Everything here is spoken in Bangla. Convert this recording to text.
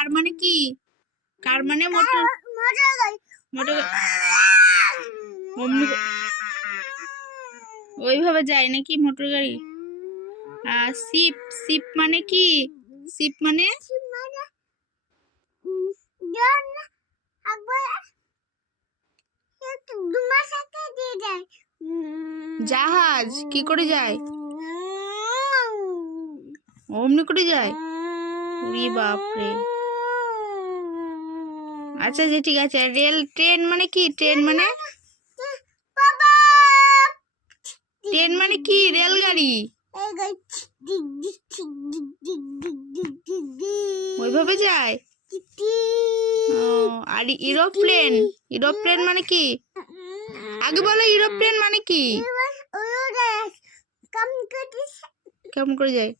কার মানে কি? কার মানে মোটর মোটর অমনি ওইভাবে যায় নাকি মোটর গাড়ি? শিপ শিপ মানে কি? শিপ মানে জাহাজ কি করে যায়? অমনি করে যায়? ওরে বাপরে। আচ্ছা যে ঠিক আছে। রেল ট্রেন মানে কি? ট্রেন মানে ট্রেন মানে কি? রেলগাড়ি ওইভাবে যায়। আর এরোপ্লেন এরোপ্লেন মানে কি? আগে বলো এরোপ্লেন মানে কি? কেমন করে যায়?